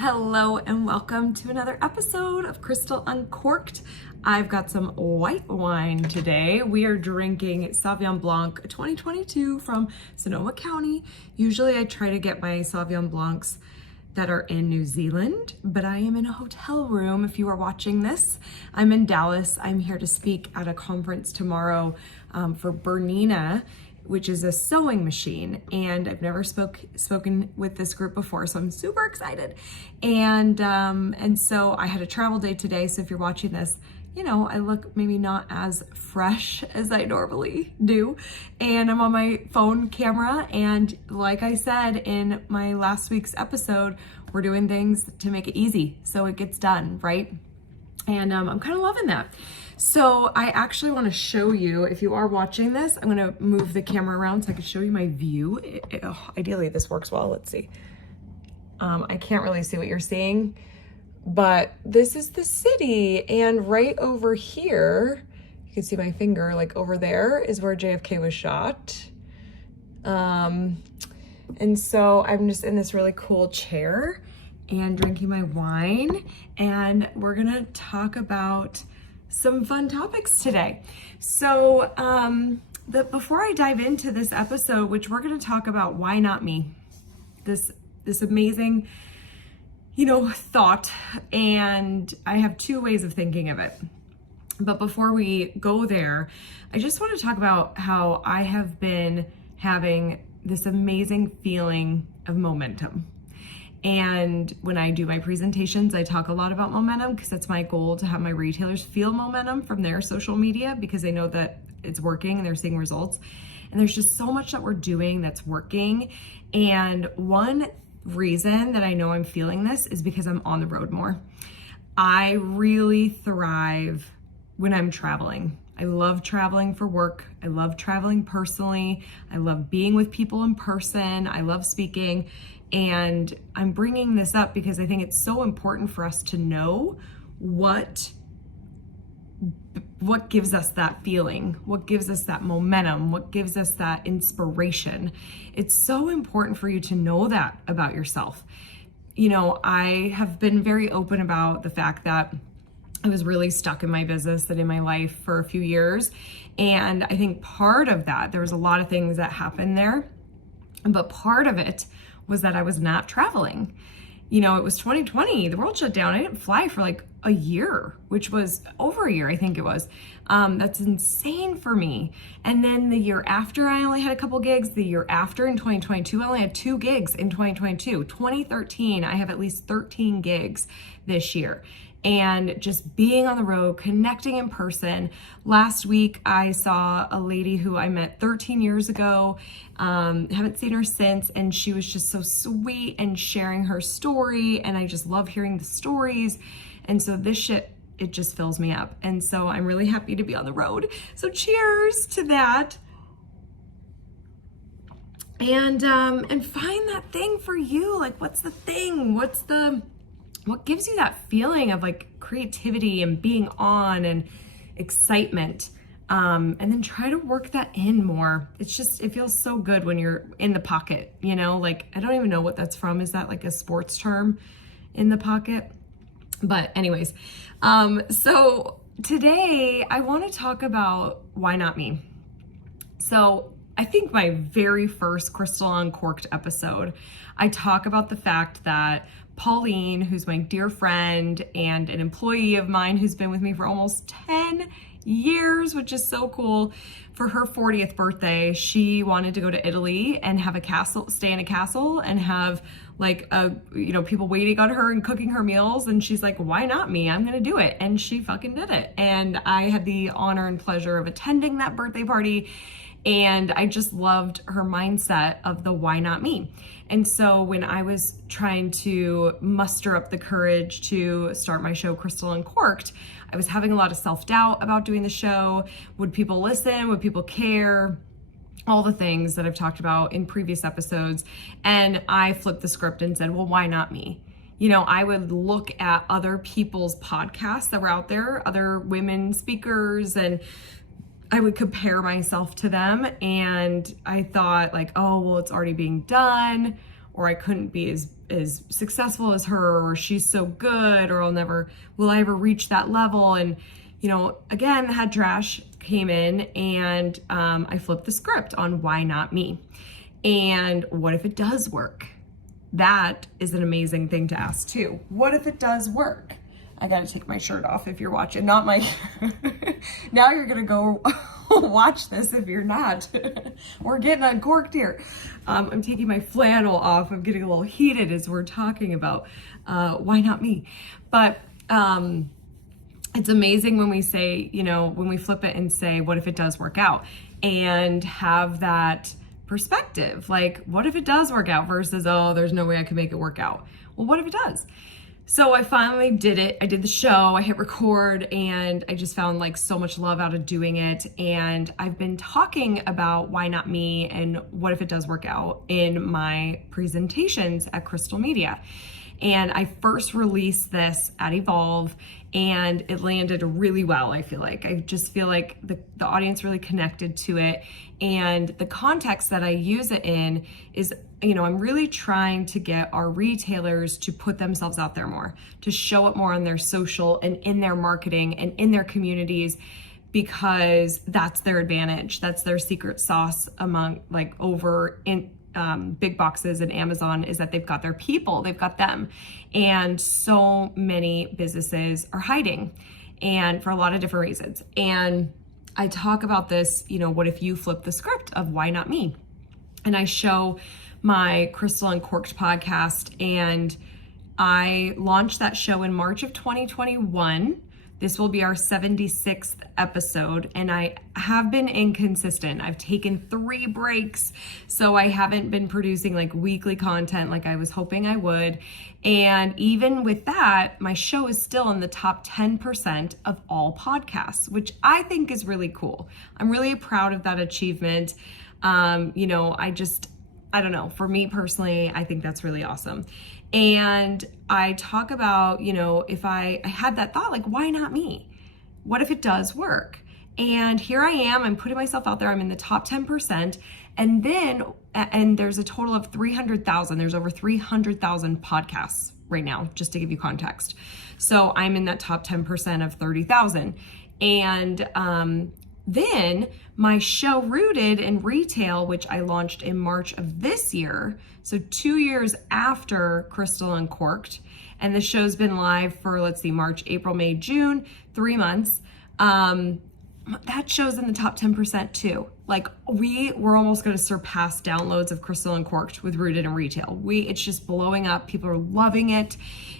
Hello and welcome to another episode of Crystal Uncorked. I've got some white wine today. We are drinking Sauvignon Blanc 2022 from Sonoma County. Usually I try to get my Sauvignon Blancs that are in New Zealand, but I am in a hotel room if you are watching this. I'm in Dallas. I'm here to speak at a conference tomorrow for Bernina, which is a sewing machine, and I've never spoken with this group before, so I'm super excited. And so I had a travel day today, so if you're watching this, you know, I look maybe not as fresh as I normally do, and I'm on my phone camera, and like I said in my last week's episode, we're doing things to make it easy so it gets done, right? And I'm kind of loving that. So I actually want to show you, if you are watching this, I'm going to move the camera around so I can show you my view. Ideally, this works well. Let's see. I can't really see what you're seeing, but this is the city. And right over here, you can see my finger, like over there is where JFK was shot. And so I'm just in this really cool chair and drinking my wine, and we're gonna talk about some fun topics today. So before I dive into this episode, which we're gonna talk about why not me, this amazing, thought, and I have two ways of thinking of it. But before we go there, I just want to talk about how I have been having this amazing feeling of momentum. And when I do my presentations, I talk a lot about momentum because that's my goal, to have my retailers feel momentum from their social media because they know that it's working and they're seeing results. And there's just so much that we're doing that's working. And one reason that I know I'm feeling this is because I'm on the road more. I really thrive when I'm traveling. I love traveling for work. I love traveling personally. I love being with people in person. I love speaking. And I'm bringing this up because I think it's so important for us to know what gives us that feeling, what gives us that momentum, what gives us that inspiration. It's so important for you to know that about yourself. I have been very open about the fact that I was really stuck in my business and in my life for a few years. And I think part of that, there was a lot of things that happened there, but part of it was that I was not traveling. It was 2020, the world shut down. I didn't fly for like a year, which was over a year, I think it was. That's insane for me. And then the year after, I only had a couple gigs. The year after, in 2022, I only had 2 gigs in 2022. 2013, I have at least 13 gigs this year. And just being on the road, connecting in person. Last week, I saw a lady who I met 13 years ago, haven't seen her since, and she was just so sweet and sharing her story, and I just love hearing the stories. And so this shit, it just fills me up. And so I'm really happy to be on the road. So cheers to that. And find that thing for you. Like, what's the thing? What gives you that feeling of like creativity and being on and excitement? And then try to work that in more. It feels so good when you're in the pocket, like, I don't even know what that's from. Is that like a sports term, in the pocket? But anyways, so today I want to talk about why not me. So I think my very first Crystal Uncorked episode, I talk about the fact that Pauline, who's my dear friend and an employee of mine who's been with me for almost 10 years, which is so cool, for her 40th birthday, she wanted to go to Italy and have stay in a castle and have like people waiting on her and cooking her meals. And she's like, why not me? I'm gonna do it. And she fucking did it. And I had the honor and pleasure of attending that birthday party. And I just loved her mindset of the why not me. And so when I was trying to muster up the courage to start my show, Crystal Uncorked, I was having a lot of self-doubt about doing the show. Would people listen? Would people care? All the things that I've talked about in previous episodes. And I flipped the script and said, well, why not me? I would look at other people's podcasts that were out there, other women speakers, and I would compare myself to them, and I thought like, oh, well, it's already being done, or I couldn't be as successful as her, or she's so good, or will I ever reach that level? And, again, the head trash came in, and I flipped the script on why not me? And what if it does work? That is an amazing thing to ask too. What if it does work? I gotta take my shirt off if you're watching, not my, now you're gonna go watch this if you're not. We're getting uncorked here. I'm taking my flannel off. I'm getting a little heated as we're talking about why not me? But it's amazing when we say, when we flip it and say, what if it does work out? And have that perspective, like, what if it does work out versus, oh, there's no way I can make it work out. Well, what if it does? So I finally did it. I did the show, I hit record, and I just found like so much love out of doing it. And I've been talking about why not me and what if it does work out in my presentations at Crystal Media. And I first released this at Evolve, and it landed really well. I just feel like the audience really connected to it. And the context that I use it in is, I'm really trying to get our retailers to put themselves out there more, to show up more on their social and in their marketing and in their communities, because that's their advantage. That's their secret sauce among big boxes and Amazon, is that they've got their people, they've got them. And so many businesses are hiding, and for a lot of different reasons. And I talk about this, what if you flip the script of why not me? And I show my Crystal Uncorked podcast, and I launched that show in March of 2021. This will be our 76th episode, and I have been inconsistent. I've taken 3 breaks, so I haven't been producing like weekly content like I was hoping I would. And even with that, my show is still in the top 10% of all podcasts, which I think is really cool. I'm really proud of that achievement. I don't know, for me personally, I think that's really awesome. And I talk about, if I had that thought, like, why not me? What if it does work? And here I am, I'm putting myself out there, I'm in the top 10%. And there's a total of 300,000, there's over 300,000 podcasts right now, just to give you context. So I'm in that top 10% of 30,000. And then my show Rooted in Retail, which I launched in March of this year, so 2 years after Crystal Uncorked, and the show's been live for, March, April, May, June, 3 months. That show's in the top 10% too. We're almost going to surpass downloads of Crystal Uncorked with Rooted in Retail. It's just blowing up. People are loving it.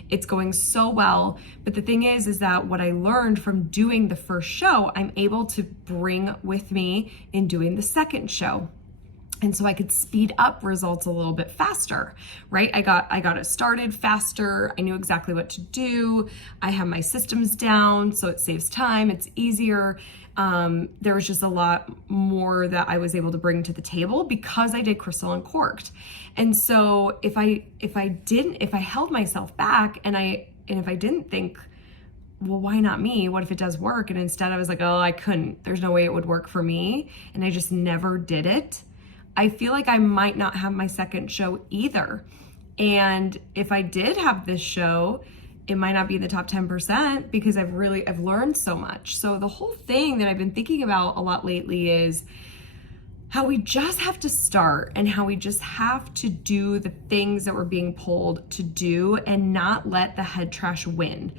It's going so well. But the thing is that what I learned from doing the first show, I'm able to bring with me in doing the second show. And so I could speed up results a little bit faster, right? I got it started faster. I knew exactly what to do. I have my systems down, so it saves time. It's easier. There was just a lot more that I was able to bring to the table because I did Crystal Uncorked. And so if I held myself back and if I didn't think, well, why not me? What if it does work? And instead I was like, oh, I couldn't. There's no way it would work for me. And I just never did it. I feel like I might not have my second show either. And if I did have this show, it might not be in the top 10% because I've learned so much. So the whole thing that I've been thinking about a lot lately is how we just have to start and how we just have to do the things that we're being pulled to do and not let the head trash win.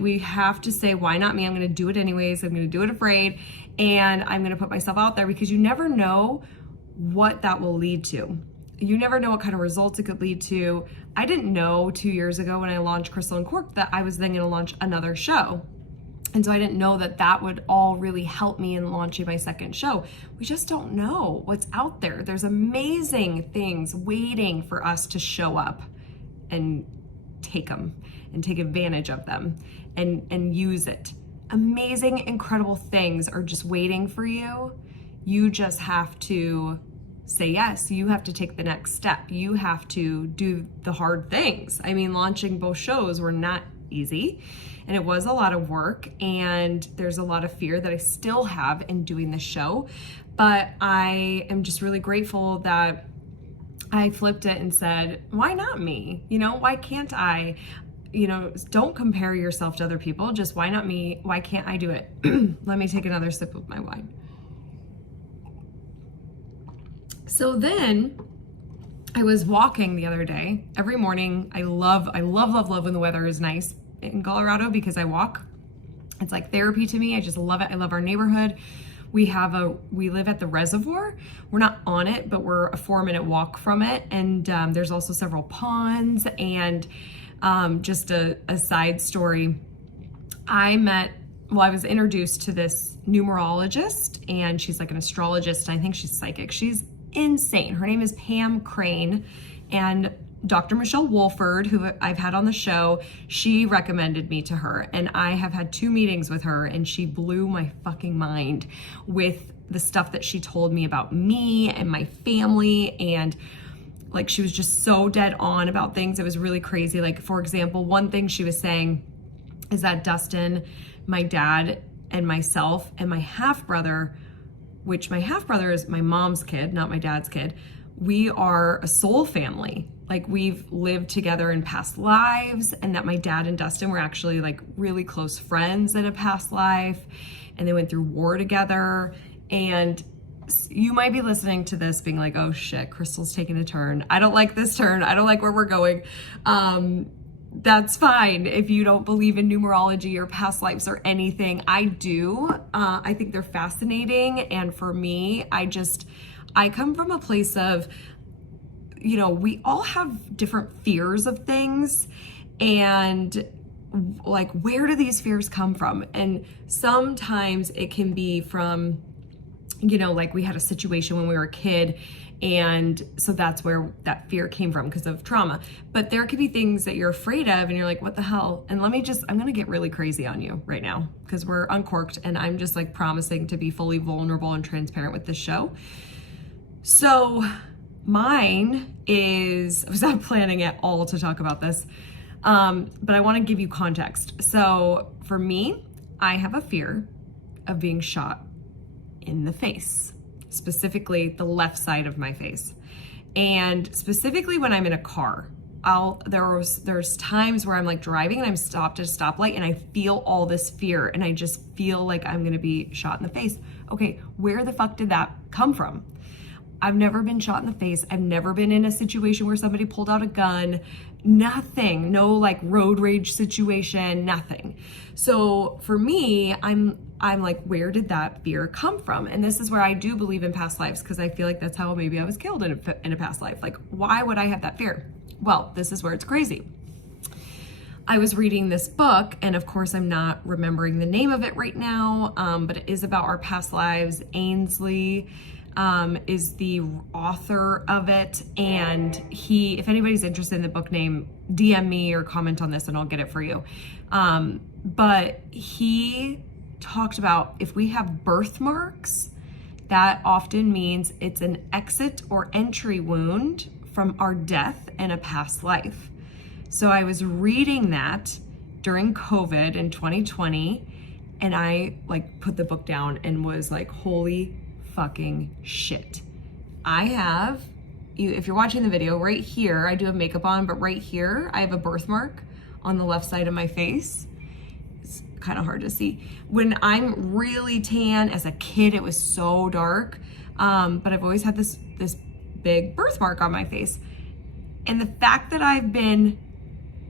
We have to say, why not me? I'm going to do it anyways. I'm going to do it afraid, and I'm going to put myself out there, because you never know what that will lead to. You never know what kind of results it could lead to. I didn't know 2 years ago when I launched Crystal Uncorked that I was then going to launch another show. And so I didn't know that that would all really help me in launching my second show. We just don't know what's out there. There's amazing things waiting for us to show up and take them and take advantage of them and use it. Amazing, incredible things are just waiting for you. You just have to say yes. You have to take the next step. You have to do the hard things. I mean, launching both shows were not easy, and it was a lot of work, and there's a lot of fear that I still have in doing the show, but I am just really grateful that I flipped it and said, why not me? Why can't I? Don't compare yourself to other people. Just why not me? Why can't I do it? Let me take another sip of my wine. So then I was walking the other day. Every morning, I love when the weather is nice in Colorado because I walk. It's like therapy to me. I just love it. I love our neighborhood. We live at the reservoir. We're not on it, but we're a 4-minute walk from it. And there's also several ponds. And just a side story, I was introduced to this numerologist, and she's like an astrologist. And I think she's psychic. She's insane. Her name is Pam Crane, and Dr. Michelle Wolford, who I've had on the show, she recommended me to her, and I have had 2 meetings with her, and she blew my fucking mind with the stuff that she told me about me and my family, and like she was just so dead on about things. It was really crazy. Like, for example, one thing she was saying is that Dustin, my dad, and myself and my half-brother, which my half-brother is my mom's kid, not my dad's kid, we are a soul family. Like, we've lived together in past lives, and that my dad and Dustin were actually like really close friends in a past life, and they went through war together. And you might be listening to this being like, oh shit, Crystal's taking a turn. I don't like this turn. I don't like where we're going. That's fine if you don't believe in numerology or past lives or anything. I do. I think they're fascinating. And for me, I come from a place of, we all have different fears of things, and like, where do these fears come from? And sometimes it can be from, like we had a situation when we were a kid, and so that's where that fear came from because of trauma. But there could be things that you're afraid of and you're like, what the hell? And I'm gonna get really crazy on you right now because we're uncorked, and I'm just like promising to be fully vulnerable and transparent with this show. So mine is, I was not planning at all to talk about this, but I want to give you context. So for me, I have a fear of being shot in the face, specifically the left side of my face. And specifically when I'm in a car, there's times where I'm like driving and I'm stopped at a stoplight and I feel all this fear and I just feel like I'm gonna be shot in the face. Okay, where the fuck did that come from? I've never been shot in the face. I've never been in a situation where somebody pulled out a gun. Nothing. No like road rage situation, nothing. So for me, I'm like, where did that fear come from? And this is where I do believe in past lives, because I feel like that's how maybe I was killed in a past life. Like, why would I have that fear? Well, this is where it's crazy. I was reading this book, and of course I'm not remembering the name of it right now, but it is about our past lives. Ainsley is the author of it, and if anybody's interested in the book name, DM me or comment on this and I'll get it for you. But he talked about if we have birthmarks, that often means it's an exit or entry wound from our death in a past life. So I was reading that during COVID in 2020, and I like put the book down and was like, holy fucking shit. If you're watching the video right here, I do have makeup on, but right here, I have a birthmark on the left side of my face. It's kind of hard to see. When I'm really tan, as a kid, it was so dark, but I've always had this big birthmark on my face. And the fact that I've been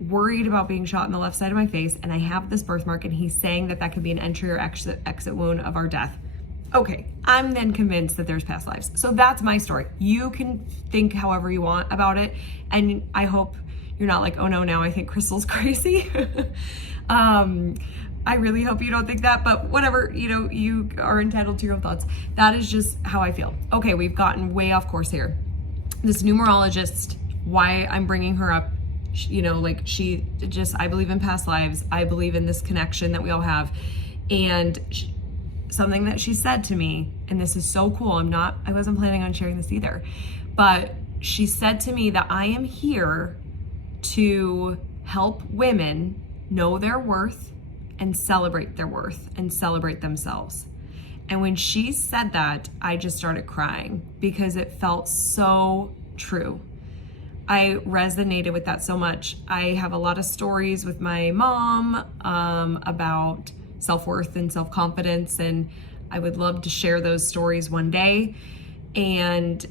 worried about being shot in the left side of my face, and I have this birthmark, and he's saying that could be an entry or exit wound of our death. Okay, I'm then convinced that there's past lives. So that's my story. You can think however you want about it, and I hope you're not like, oh no, now I think Crystal's crazy. I really hope you don't think that, but whatever, you are entitled to your own thoughts. That is just how I feel. Okay, we've gotten way off course here. This numerologist, why I'm bringing her up, I believe in past lives. I believe in this connection that we all have. And something that she said to me, and this is so cool, I wasn't planning on sharing this either, but she said to me that I am here to help women know their worth and celebrate their worth and celebrate themselves. And when she said that, I just started crying because it felt so true. I resonated with that so much. I have a lot of stories with my mom about self-worth and self-confidence, and I would love to share those stories one day. And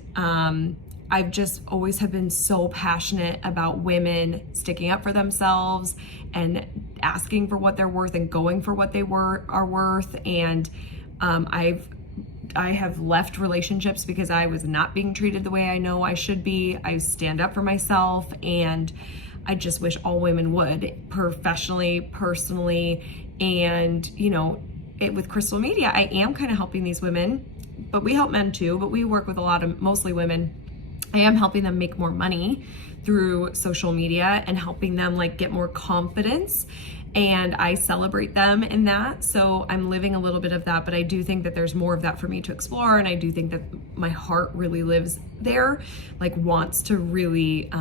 I've just always have been so passionate about women sticking up for themselves and asking for what they're worth and going for what they are worth. And I have left relationships because I was not being treated the way I know I should be. I stand up for myself, and I just wish all women would, professionally, personally. And, you know, with Crystal Media, I am kind of helping these women, but we help men too, but we work with a lot of mostly women. I am helping them make more money through social media and helping them like get more confidence. And I celebrate them in that. So I'm living a little bit of that, but I do think that there's more of that for me to explore. And I do think that my heart really lives there, like wants to really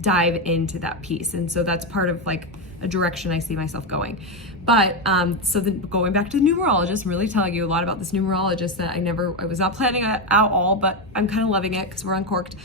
dive into that piece. And so that's part of like a direction I see myself going. But so then going back to the numerologist, I'm really telling you a lot about this numerologist that I was not planning at all, but I'm kind of loving it because we're uncorked.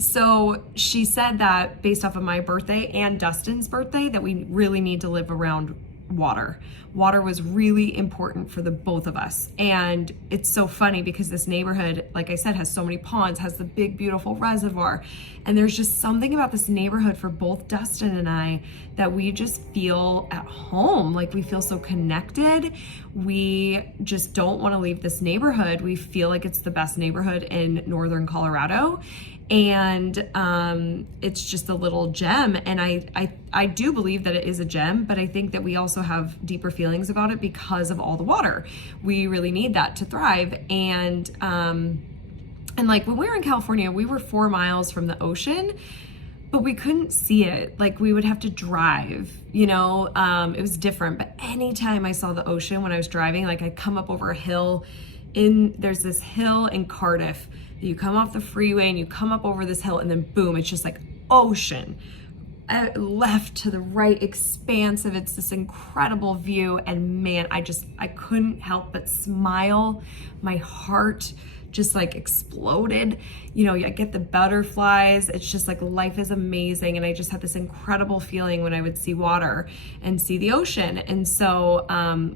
So she said that based off of my birthday and Dustin's birthday, that we really need to live around water. Water was really important for the both of us. And it's so funny because this neighborhood, like I said, has so many ponds, has the big, beautiful reservoir. And there's just something about this neighborhood for both Dustin and I that we just feel at home. Like we feel so connected. We just don't want to leave this neighborhood. We feel like it's the best neighborhood in northern Colorado. And it's just a little gem. And I do believe that it is a gem, but I think that we also have deeper feelings about it because of all the water. We really need that to thrive. And like when we were in California, we were 4 miles from the ocean, but we couldn't see it. Like we would have to drive, you know, it was different. But anytime I saw the ocean when I was driving, like I'd come up over a hill there's this hill in Cardiff. You come off the freeway and you come up over this hill and then boom, it's just like ocean. Left to the right, expansive. It's this incredible view. And man, I couldn't help but smile. My heart just like exploded. You know, I get the butterflies. It's just like life is amazing. And I just had this incredible feeling when I would see water and see the ocean. And so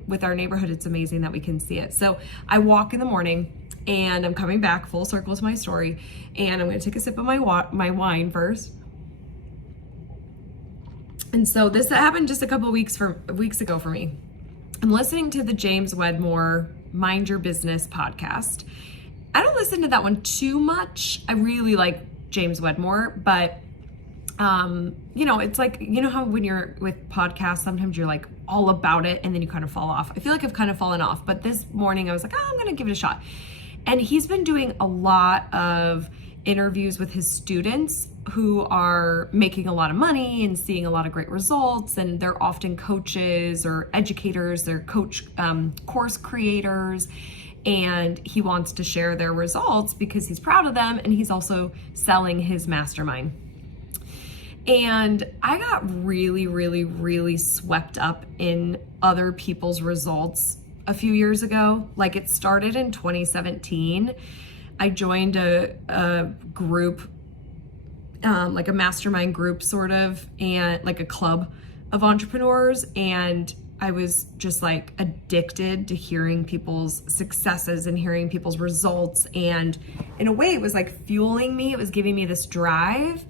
with our neighborhood, it's amazing that we can see it. So I walk in the morning and I'm coming back full circle to my story. And I'm going to take a sip of my wine first. And so this happened just a couple of weeks ago for me. I'm listening to the James Wedmore Mind Your Business podcast. I don't listen to that one too much. I really like James Wedmore, but you know, it's like, you know how when you're with podcasts, sometimes you're like all about it and then you kind of fall off. I feel like I've kind of fallen off, but this morning I was like, I'm going to give it a shot. And he's been doing a lot of interviews with his students who are making a lot of money and seeing a lot of great results. And they're often coaches or educators, they're course creators. And he wants to share their results because he's proud of them. And he's also selling his mastermind. And I got really, really, really swept up in other people's results a few years ago. Like it started in 2017. I joined a group, like a mastermind group sort of, and like a club of entrepreneurs. And I was just like addicted to hearing people's successes and hearing people's results. And in a way it was like fueling me. It was giving me this drive,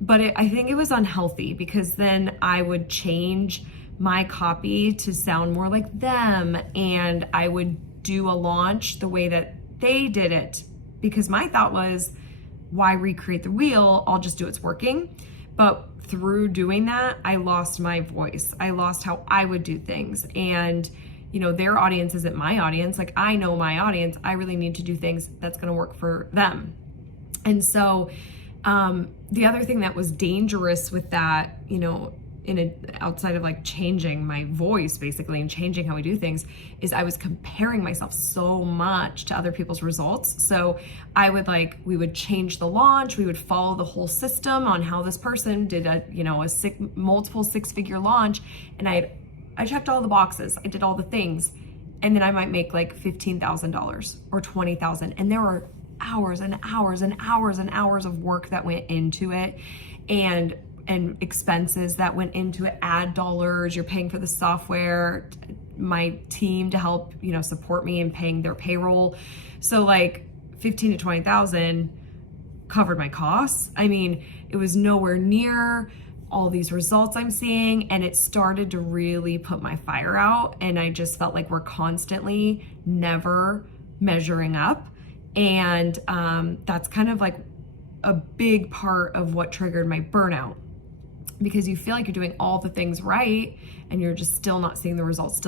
but I think it was unhealthy because then I would change my copy to sound more like them. And I would do a launch the way that they did it because my thought was, why recreate the wheel? I'll just do what's working. But through doing that, I lost my voice. I lost how I would do things. And, you know, their audience isn't my audience. Like I know my audience. I really need to do things that's going to work for them. And so the other thing that was dangerous with that, you know, outside of like changing my voice basically and changing how we do things, is I was comparing myself so much to other people's results. So we would change the launch, we would follow the whole system on how this person did multiple 6-figure launch. And I checked all the boxes, I did all the things. And then I might make like $15,000 or $20,000. And there were hours and hours and hours and hours of work that went into it, and expenses that went into it, ad dollars, you're paying for the software, my team to help, support me and paying their payroll. So like 15 to 20,000 covered my costs. I mean, it was nowhere near all these results I'm seeing, and it started to really put my fire out, and I just felt like we're constantly never measuring up. And that's kind of like a big part of what triggered my burnout, because you feel like you're doing all the things right and you're just still not seeing the results.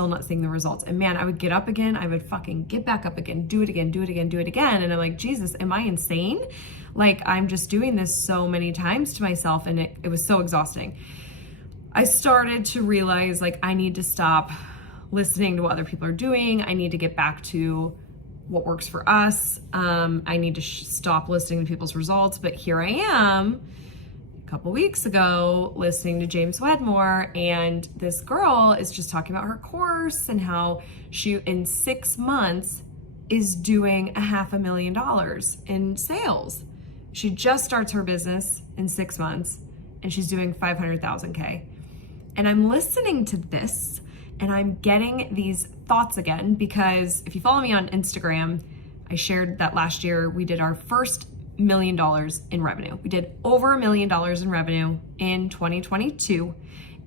And man, I would get up again, I would fucking get back up again, do it again. And I'm like, Jesus, am I insane? Like, I'm just doing this so many times to myself, and it was so exhausting. I started to realize, like, I need to stop listening to what other people are doing. I need to get back to what works for us. I need to stop listening to people's results. But here I am, a couple weeks ago, listening to James Wedmore, and this girl is just talking about her course and how she, in 6 months, is doing $500,000 in sales. She just starts her business in 6 months, and she's doing 500,000K. And I'm listening to this, and I'm getting these thoughts again, because if you follow me on Instagram, I shared that last year we did our first $1 million in revenue. We did over $1 million in revenue in 2022,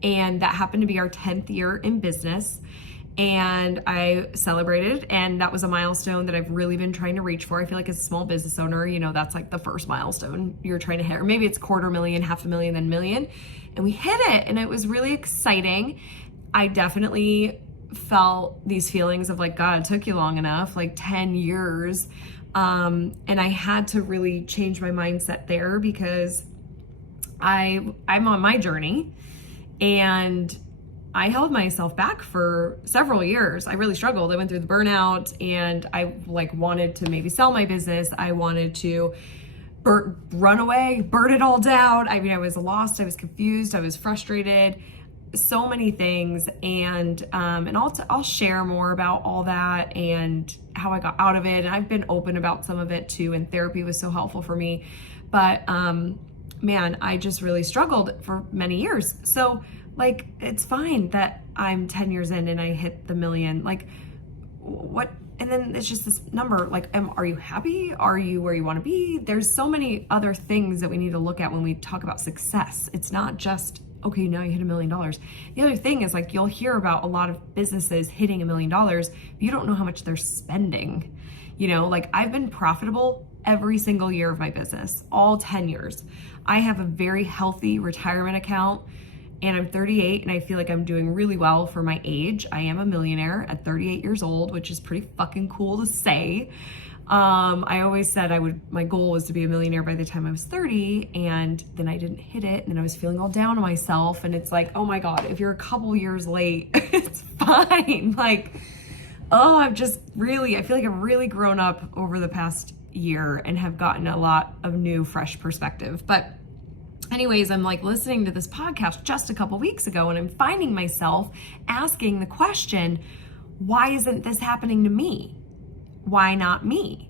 and that happened to be our 10th year in business. And I celebrated, and that was a milestone that I've really been trying to reach for. I feel like as a small business owner, that's like the first milestone you're trying to hit, or maybe it's $250,000, $500,000, then $1 million. And we hit it, and it was really exciting. I definitely felt these feelings of like, God, it took you long enough, like 10 years. And I had to really change my mindset there, because I'm on my journey, and I held myself back for several years. I really struggled. I went through the burnout, and I wanted to maybe sell my business. I wanted to run away, burn it all down. I mean, I was lost. I was confused. I was frustrated. So many things. And I'll share more about all that and how I got out of it. And I've been open about some of it too. And therapy was so helpful for me. But man, I just really struggled for many years. So it's fine that I'm 10 years in and I hit the million. What? And then it's just this number. Are you happy? Are you where you want to be? There's so many other things that we need to look at when we talk about success. It's not just, okay, now you hit $1 million. The other thing is, you'll hear about a lot of businesses hitting $1 million, but you don't know how much they're spending. I've been profitable every single year of my business, all 10 years. I have a very healthy retirement account, and I'm 38, and I feel like I'm doing really well for my age. I am a millionaire at 38 years old, which is pretty fucking cool to say. I always said my goal was to be a millionaire by the time I was 30, and then I didn't hit it, and then I was feeling all down on myself, and it's like, oh my God, if you're a couple years late, it's fine. I feel like I've really grown up over the past year and have gotten a lot of new, fresh perspective. But anyways, I'm listening to this podcast just a couple weeks ago, and I'm finding myself asking the question, why isn't this happening to me? Why not me?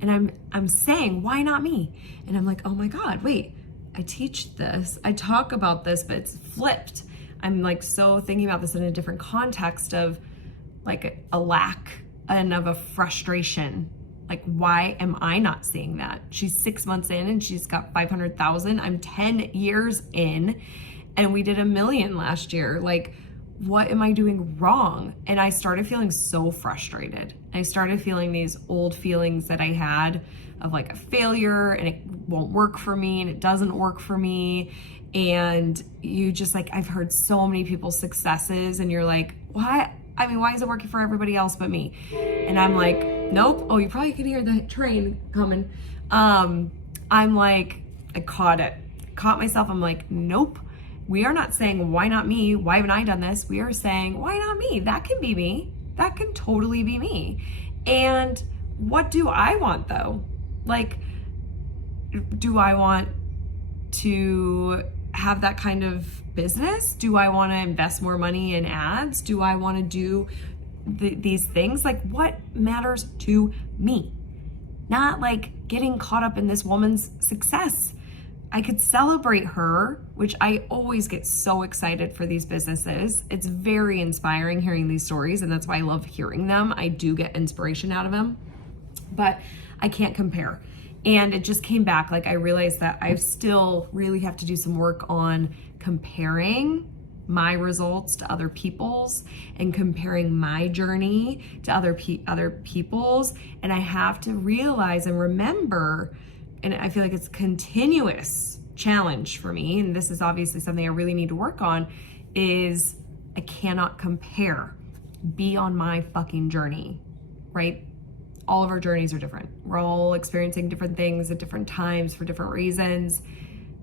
And I'm saying, why not me? And I'm like, oh my God, wait, I teach this, I talk about this, but it's flipped. I'm so thinking about this in a different context of a lack and of a frustration. Why am I not seeing that? She's 6 months in and she's got 500,000. I'm 10 years in, and we did $1 million last year. What am I doing wrong? And I started feeling so frustrated. I started feeling these old feelings that I had of a failure, and it won't work for me, and it doesn't work for me. And you just I've heard so many people's successes, and you're like, why? I mean, why is it working for everybody else but me? And I'm like, nope. Oh, you probably can hear the train coming. I'm I caught myself. I'm like, nope. We are not saying, why not me? Why haven't I done this? We are saying, why not me? That can be me. That can totally be me. And what do I want though? Do I want to have that kind of business? Do I want to invest more money in ads? Do I want to do these things? What matters to me? Not getting caught up in this woman's success. I could celebrate her, which I always get so excited for these businesses. It's very inspiring hearing these stories, and that's why I love hearing them. I do get inspiration out of them, but I can't compare. And it just came back, like I realized that I still really have to do some work on comparing my results to other people's and comparing my journey to other people's. And I have to realize and remember, and I feel like it's a continuous challenge for me, and this is obviously something I really need to work on, is I cannot compare. Be on my fucking journey, right? All of our journeys are different. We're all experiencing different things at different times for different reasons.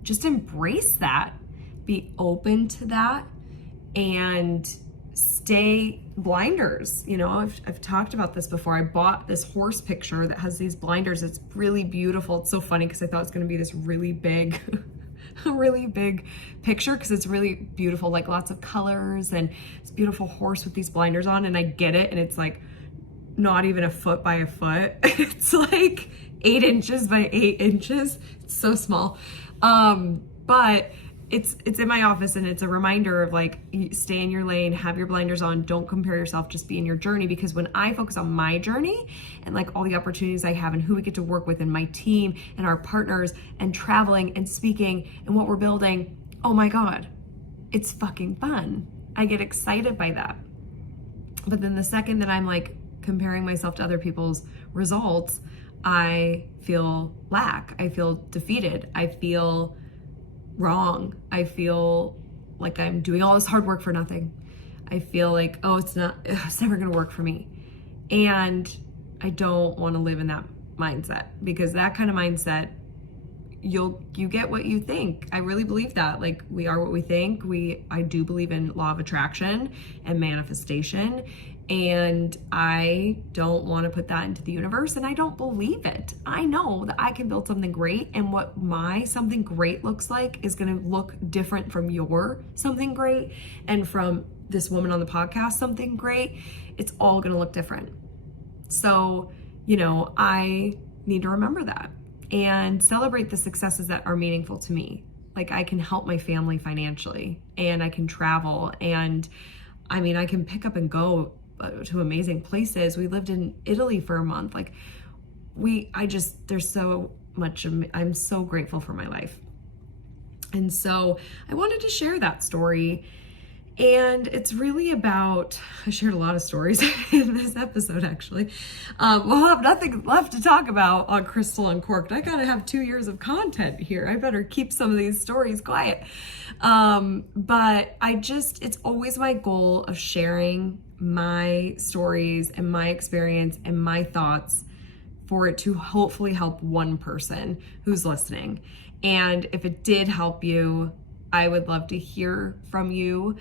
Just embrace that. Be open to that and stay blinders. You know, I've talked about this before. I bought this horse picture that has these blinders. It's really beautiful. It's so funny because I thought it's going to be this really big, really big picture because it's really beautiful, like lots of colors and it's a beautiful horse with these blinders on. And I get it. And it's like not even a foot by a foot. It's like 8 inches by 8 inches. It's so small. But it's in my office, and it's a reminder of like, stay in your lane, have your blinders on, don't compare yourself, just be in your journey. Because when I focus on my journey and like all the opportunities I have and who we get to work with and my team and our partners and traveling and speaking and what we're building, oh my God, it's fucking fun. I get excited by that. But then the second that I'm like comparing myself to other people's results, I feel lack, I feel defeated, I feel wrong. I feel like I'm doing all this hard work for nothing. I feel like, oh, it's never going to work for me. And I don't want to live in that mindset, because that kind of mindset, you get what you think. I really believe that. Like, we are what we think. I do believe in law of attraction and manifestation. And I don't want to put that into the universe, and I don't believe it. I know that I can build something great, and what my something great looks like is going to look different from your something great, and from this woman on the podcast something great. It's all going to look different. So, you know, I need to remember that and celebrate the successes that are meaningful to me. Like, I can help my family financially, and I can travel, and I mean, I can pick up and go to amazing places. We lived in Italy for a month. Like, there's so much, I'm so grateful for my life. And so I wanted to share that story. And it's really about, I shared a lot of stories in this episode, actually. We'll have nothing left to talk about on Crystal Uncorked. I gotta have 2 years of content here. I better keep some of these stories quiet. But it's always my goal of sharing my stories and my experience and my thoughts for it to hopefully help one person who's listening. And if it did help you, I would love to hear from you.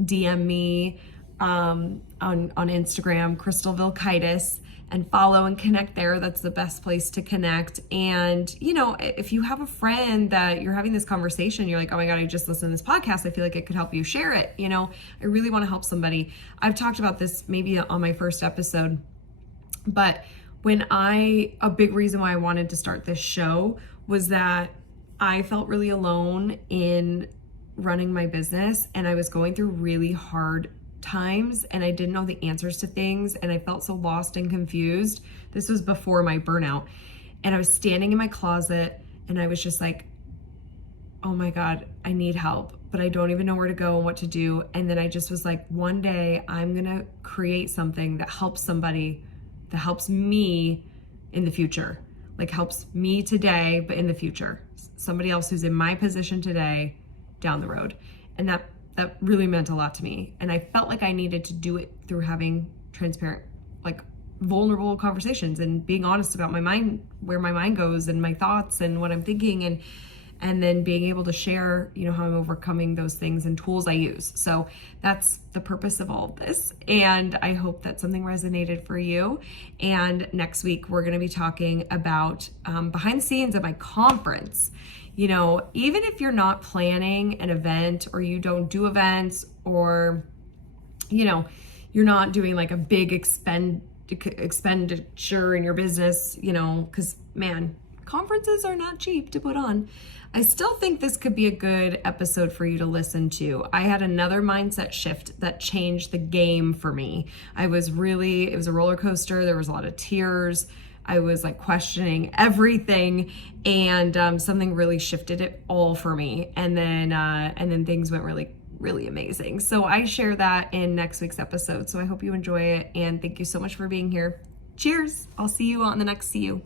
DM me on Instagram, Crystal Vilkitis, and follow and connect there. That's the best place to connect. And, you know, if you have a friend that you're having this conversation, you're like, oh my God, I just listened to this podcast, I feel like it could help you, share it. You know, I really want to help somebody. I've talked about this maybe on my first episode, but a big reason why I wanted to start this show was that I felt really alone in running my business, and I was going through really hard times, and I didn't know the answers to things, and I felt so lost and confused. This was before my burnout, and I was standing in my closet, and I was just like, oh my God, I need help, but I don't even know where to go and what to do. And then I just was like, one day I'm gonna create something that helps somebody, that helps me in the future, like helps me today, but in the future, somebody else who's in my position today down the road. And that really meant a lot to me. And I felt like I needed to do it through having transparent, like vulnerable conversations and being honest about my mind, where my mind goes and my thoughts and what I'm thinking, and then being able to share, you know, how I'm overcoming those things and tools I use. So that's the purpose of all of this. And I hope that something resonated for you. And next week, we're going to be talking about behind the scenes of my conference. You know, even if you're not planning an event, or you don't do events, or, you know, you're not doing like a big expenditure in your business, you know, because man, conferences are not cheap to put on. I still think this could be a good episode for you to listen to. I had another mindset shift that changed the game for me. It was a roller coaster. There was a lot of tears. I was like questioning everything, and something really shifted it all for me. And then things went really amazing. So I share that in next week's episode. So I hope you enjoy it, and thank you so much for being here. Cheers. I'll see you on the next See You.